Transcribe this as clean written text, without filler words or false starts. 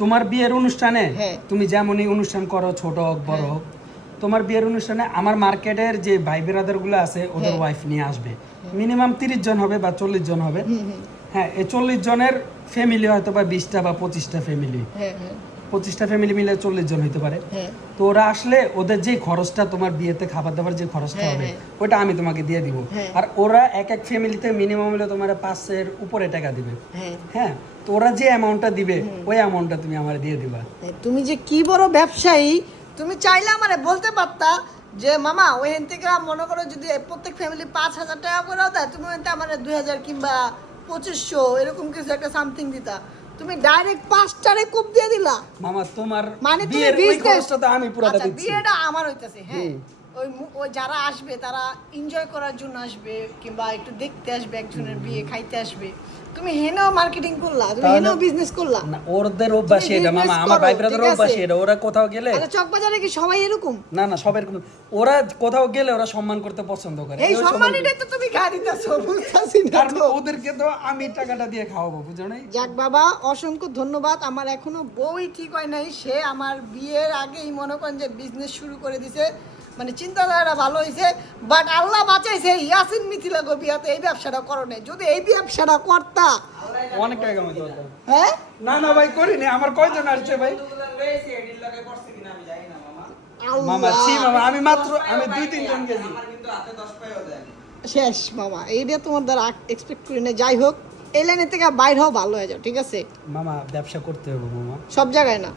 তোমার বিয়ের অনুষ্ঠানে তুমি যেমনই অনুষ্ঠান করো, ছোট হোক বড় হোক, তোমার বিয়ের অনুষ্ঠানে আমার মার্কেটের যে ভাই ব্রাদার গুলো আছে ওদের ওয়াইফ নিয়ে আসবে, মিনিমাম 30 জন হবে বা 40 জন হবে। হ্যাঁ, এই 40 জনের ফ্যামিলি হয়তো বা 20টা বা 25টা ফ্যামিলি, 25টা ফ্যামিলি মিলে 40 জন হইতে পারে। তো ওরা আসলে ওদের যে খরচটা, তোমার বিয়েতে খাবার দাবার যে খরচটা হবে ওটা আমি তোমাকে দিয়ে দিব। আর ওরা এক এক ফ্যামিলিতে মিনিমাম হলে তোমার 5-এর উপরে টাকা দিবে। হ্যাঁ, তো ওরা যে অ্যামাউন্টটা দিবে ওই অ্যামাউন্টটা তুমি আমার দিয়ে দিবা। তুমি যে কি বড় ব্যবসায়ী, তুমি চাইলে আমারে বলতে পারতা যে মামা ওইখান থেকে মনে করো যদি প্রত্যেক ফ্যামিলি 5,000 টাকা করে দেয়, তুমি ওইটা আমার 2,000 কিংবা 2,500 এরকম কিছু একটা সামথিং দিতা। তুমি ডাইরেক্ট 5টারে কোপ দিয়ে দিলা। মামা তোমার মানে বিয়ের ওই খরচটা তো আমি পুরোটা দিচ্ছি। বিয়েটা আমার হইতাছে। হ্যাঁ, ওই যারা আসবে তারা এনজয় করার জন্য আসবে কিংবা একটু দেখতে আসবে, একজনের বিয়ে খাইতে আসবে। তুমি হেনাও মার্কেটিং করলা, তুমি হেনাও বিজনেস করলা। না, ওদের অভ্যাস এটা মামা, আমার ভাই ব্রাদার অভ্যাস এটা। ওরা কোথাও গেলে, আচ্ছা চকবাজারে কি সবাই এরকম? না না, সবাই এরকম। ওরা কোথাও গেলে ওরা সম্মান করতে পছন্দ করে। এই সম্মানটাই তো তুমি গাড়িতেছো, বুঝতাছি না কারণ তো। ওদেরকে তো আমি টাকাটা দিয়ে খাওয়াবো, বুঝো নাই? যাক বাবা, অসংখ্য ধন্যবাদ। আমার এখনো বউই ঠিক হয় নাই, সে আমার বিয়ের আগেই মনে করেন যে বিজনেস শুরু করে দিছে। মানে চিন্তাধারাটা ভালো হয়েছে, বাট আল্লাহ বাঁচাইছে ইয়াসিন মিথিলা গবিয়াতে এই ব্যবসাটা করো নাই। যদি এই ব্যবসাটা করতা অনেক টাকা কামাইতে পারতাম। হ্যাঁ না না ভাই, করিনি। আমার কয়জন আসছে ভাই? মামা ছি মামা, আমি মাত্র 2-3 জন গেছি। শেষ মামা, এইটা তোমার দ্বারা এক্সপেক্ট করি না। যাই হোক, এই লাইনের থেকে বাইর হও, ভালো হয়ে যাও, ঠিক আছে? মামা ব্যবসা করতে হবে মামা, সব জায়গায় না।